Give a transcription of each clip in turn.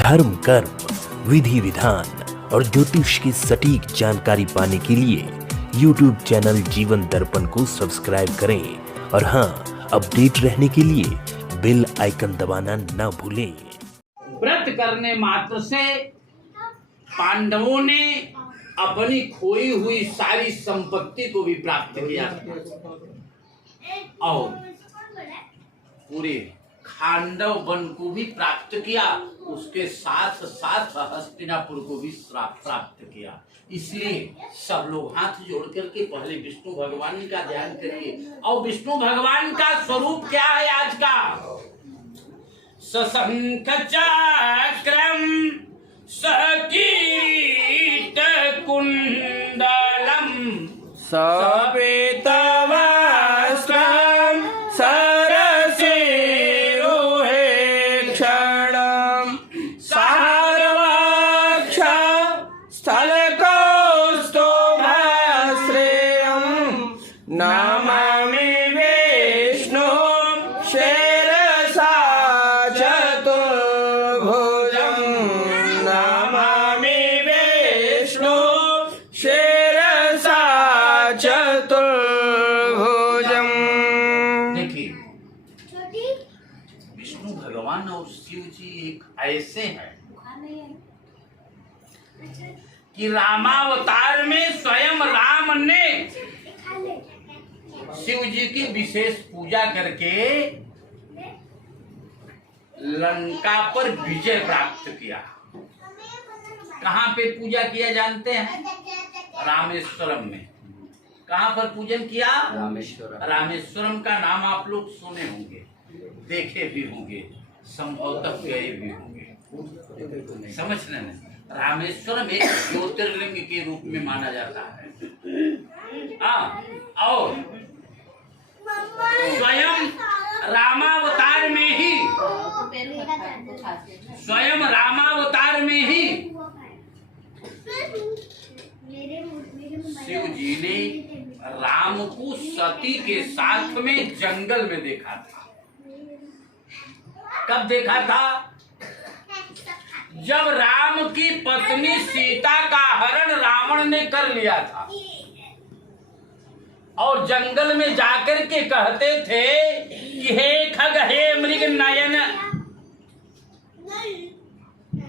धर्म, कर्म, विधि विधान और ज्योतिष की सटीक जानकारी पाने के लिए YouTube चैनल जीवन दर्पण को सब्सक्राइब करें और हाँ, अपडेट रहने के लिए बेल आइकन दबाना ना भूलें। व्रत करने मात्र से पांडवों ने अपनी खोई हुई सारी संपत्ति को भी प्राप्त किया और पूरे खांडव वन को भी प्राप्त किया, उसके साथ साथ हस्तिनापुर को भी प्राप्त किया। इसलिए सब लोग हाथ जोड़ करके पहले विष्णु भगवान का ध्यान करिए। और विष्णु भगवान का स्वरूप क्या है आज का? सशंख चक्रम सकीट कुंडलम सवेत वस्त्रम क्षणम सारवक्ष स्थलकौस्तुभश्रेयं नमामि विष्णु शिरसा चतुर्भुजं नमामि विष्णु शिरसा चतुर्भुजं। देखिए, विष्णु भगवान और शिव जी एक ऐसे हैं कि रामावतार में स्वयं राम ने शिव जी की विशेष पूजा करके लंका पर विजय प्राप्त किया। कहाँ पे पूजा किया जानते हैं? रामेश्वरम में। कहाँ पर पूजन किया? रामेश्वरम का नाम आप लोग सुने होंगे, देखे भी होंगे, संभवतः गए भी होंगे। समझ रहे हैं? रामेश्वरम एक ज्योतिर्लिंग के रूप में माना जाता है। और स्वयं रामावतार में ही शिव जी ने राम को सती के साथ में जंगल में देखा था। कब देखा था? जब राम की पत्नी सीता का हरण रावण ने कर लिया था और जंगल में जाकर के कहते थे कि हे खग हे मृग नयन,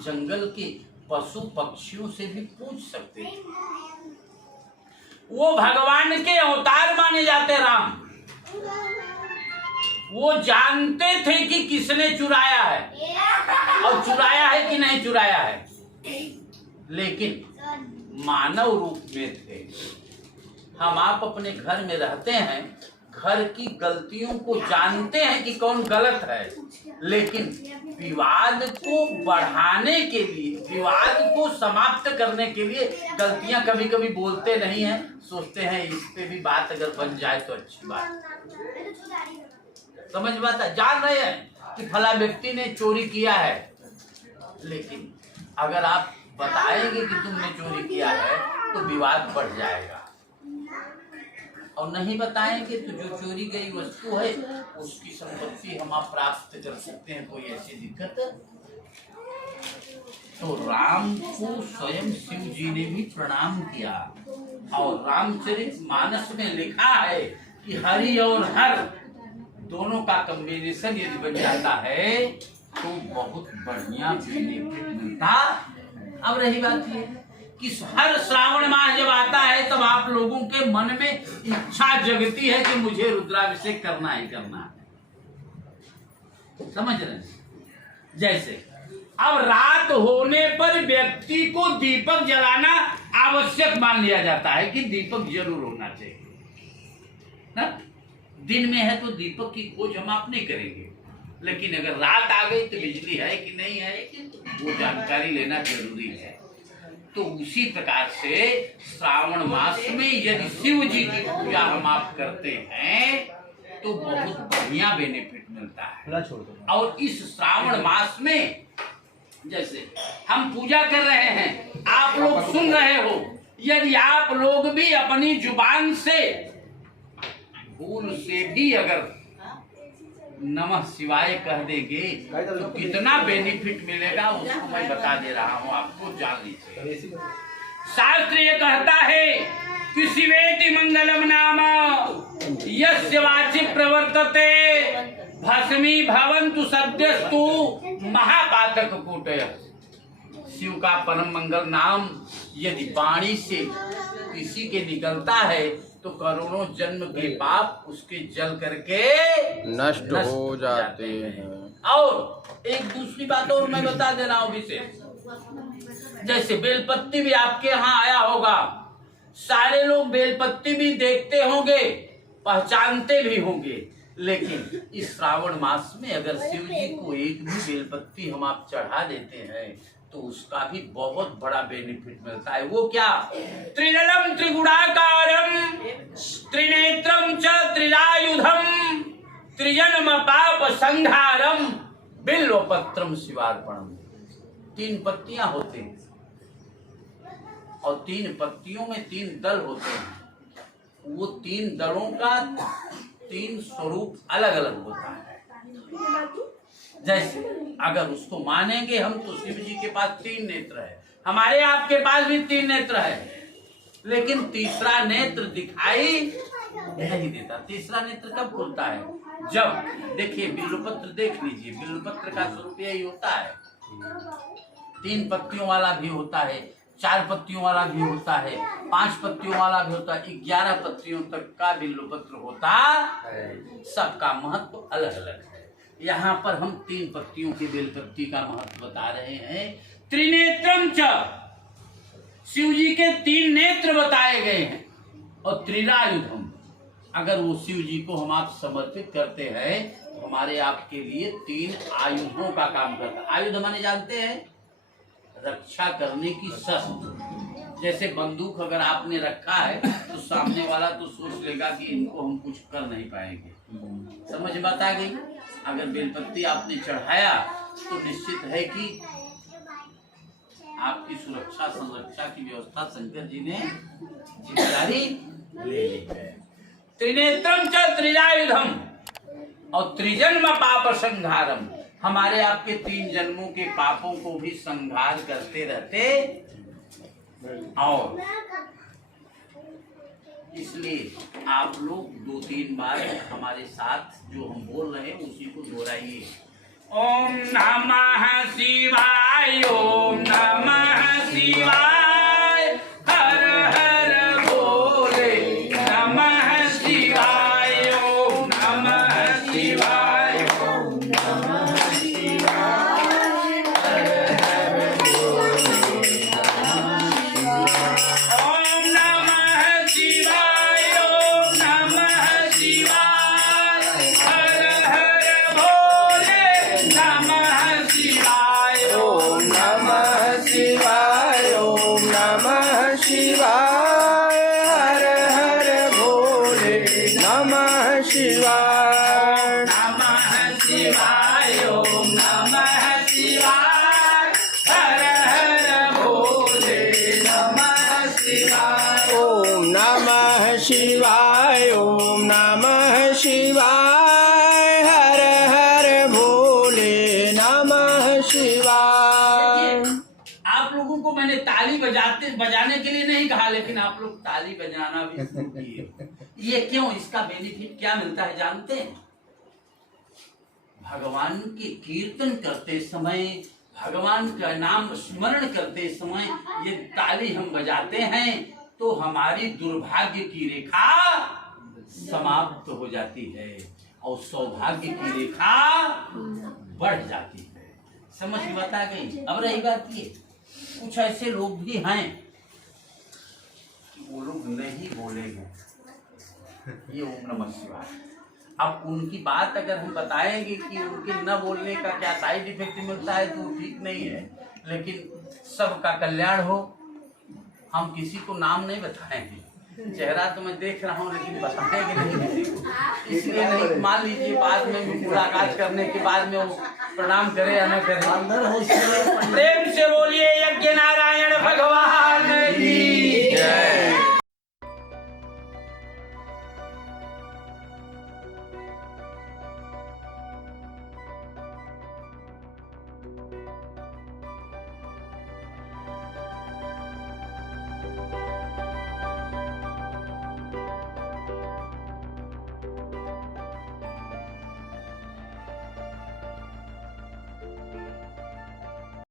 जंगल के पशु पक्षियों से भी पूछ सकते थे। वो भगवान के अवतार माने जाते राम। वो जानते थे कि किसने चुराया है और चुराया है कि नहीं चुराया है, लेकिन मानव रूप में थे। हम आप अपने घर में रहते हैं, घर की गलतियों को जानते हैं कि कौन गलत है, लेकिन विवाद को बढ़ाने के लिए, विवाद को समाप्त करने के लिए गलतियां कभी कभी बोलते नहीं हैं, सोचते हैं इस पे भी बात अगर बन जाए तो अच्छी बात। समझ बात है? जान रहे हैं कि फला व्यक्ति ने चोरी किया है, लेकिन अगर आप बताएंगे कि तुमने चोरी किया है तो विवाद बढ़ जाएगा, और नहीं बताएंगे तो जो चोरी गई वस्तु है उसकी संपत्ति हम आप प्राप्त कर सकते हैं। कोई ऐसी दिक्कत? तो राम को स्वयं शिव जी ने भी प्रणाम किया। और रामचरितमानस में लिखा है कि हरि और हर दोनों का कॉम्बिनेशन यदि बन जाता है तो बहुत बढ़िया बेनिफिट मिलता। अब रही बात ये कि हर श्रावण माह जब आता है तब आप लोगों के मन में इच्छा जगती है कि मुझे रुद्राभिषेक करना ही करना है। समझ रहे हैं? जैसे अब रात होने पर व्यक्ति को दीपक जलाना आवश्यक मान लिया जाता है कि दीपक जरूर होना चाहिए ना? दिन में है तो दीपक की खोज हम आप नहीं करेंगे, लेकिन अगर रात आ गई तो बिजली है कि नहीं है वो जानकारी लेना जरूरी है। तो उसी प्रकार से श्रावण मास में यदि शिव जी की पूजा हम आप करते हैं तो बहुत बढ़िया बेनिफिट मिलता है। और इस श्रावण मास में जैसे हम पूजा कर रहे हैं, आप लोग सुन रहे हो, यदि आप लोग भी अपनी जुबान से भूल से भी अगर नमः शिवाय कह देंगे तो कितना बेनिफिट मिलेगा उसको मैं बता दे रहा हूँ, आपको जान लीजिए। शास्त्र ये कहता है कि शिवेति मंगलम नाम यस्य वाचि प्रवर्तते भस्मी भवन्तु सद्यस्तु महापातक कूटय। शिव का परम मंगल नाम यदि वाणी से किसी के निकलता है तो करोड़ों जन्म के पाप उसके जल करके नष्ट हो जाते हैं। और एक दूसरी बात और मैं बता दे रहा हूँ विशेष, जैसे बेलपत्ती भी आपके यहाँ आया होगा, सारे लोग बेलपत्ती भी देखते होंगे, पहचानते भी होंगे, लेकिन इस श्रावण मास में अगर शिव जी को एक भी बेलपत्ती हम आप चढ़ा देते हैं तो उसका भी बहुत बड़ा बेनिफिट मिलता है। वो क्या? त्रिदलम त्रिगुणाकारम त्रिनेत्रम च त्रिरायुधम त्रिजन्म पाप संहारम बिल्वपत्रम शिवार्पणम। 3 पत्तियां होते हैं और 3 पत्तियों में 3 दल होते हैं। वो 3 दलों का 3 स्वरूप अलग अलग होता है। जैसे अगर उसको मानेंगे हम तो शिव जी के पास 3 नेत्र है, हमारे आपके पास भी 3 नेत्र है, लेकिन तीसरा नेत्र दिखाई नहीं देता। तीसरा नेत्र कब खुलता है? जब देखिए बिल्वपत्र देख लीजिए, बिल्वपत्र का स्वरूप यही होता है। 3 पत्तियों वाला भी होता है, 4 पत्तियों वाला भी होता है, 5 पत्तियों वाला भी होता है, 11 पत्तियों तक का बिल्वपत्र होता है। सबका महत्व अलग अलग है। यहाँ पर हम 3 पत्तियों की बेलपत्ती का महत्व बता रहे हैं। त्रिनेत्रम च, शिव जी के 3 नेत्र बताए गए हैं, और त्रिरायुधम, अगर वो शिव जी को हम आप समर्पित करते हैं तो हमारे आपके लिए 3 आयुधों का काम करता है। आयुध माने जानते हैं? रक्षा करने की शस्त्र। जैसे बंदूक अगर आपने रखा है तो सामने वाला तो सोच लेगा कि इनको हम कुछ कर नहीं पाएंगे। समझ में बात आ गई? अगर बेलपत्ती आपने चढ़ाया तो निश्चित है कि आपकी सुरक्षा संरक्षा की व्यवस्था शंकर जी ने जिम्मेदारी ले ली है। त्रिनेत्रम च त्रिरायुधम और त्रिजन्म पाप संहारम, हमारे आपके 3 जन्मों के पापों को भी संहार करते रहते। और इसलिए आप लोग 2-3 बार हमारे साथ जो हम बोल रहे हैं उसी को दोहराइए। ओम नमः शिवाय, ओम नमः शिवाय, हर हर भोले, नमः शिवाय, ओम नमः शिवाय, ओम नमः शिवाय, हर हर भोले, ओम नमः शिवाय, ओम नमः शिवाय, हर हर भोले, नमः शिवाय, ओम नमः शिवाय, ओम नमः शिवाय, हर हर भोले, नमः शिवाय। नमः शिवाय, ओम नमः शिवाय, हर हर भोले, नमः शिवाय, ओम नमः शिवाय, ओम नमः शिवाय, हर हर भोले, नमः शिवाय। आप लोगों को मैंने ताली बजाने के लिए नहीं कहा, लेकिन आप लोग ताली बजाना भी शुरू किए। ये क्यों? इसका बेनिफिट क्या मिलता है जानते हैं? भगवान के कीर्तन करते समय, भगवान का नाम स्मरण करते समय ये ताली हम बजाते हैं तो हमारी दुर्भाग्य की रेखा समाप्त हो जाती है और सौभाग्य की रेखा बढ़ जाती है। समझ में बात आ गई? अब रही बात ये, कुछ ऐसे लोग भी हैं कि वो लोग नहीं बोलेंगे ये ओम नमः शिवाय। अब उनकी बात अगर हम बताएंगे कि उनके न बोलने का क्या साइड इफेक्ट मिलता है तो ठीक नहीं है, लेकिन सबका कल्याण हो। हम किसी को नाम नहीं बताएंगे, चेहरा तो मैं देख रहा हूँ लेकिन बताएंगे नहीं किसी को, इसलिए नहीं। मान लीजिए बाद में मुलाकात करने के बाद में वो प्रणाम करे या न करे,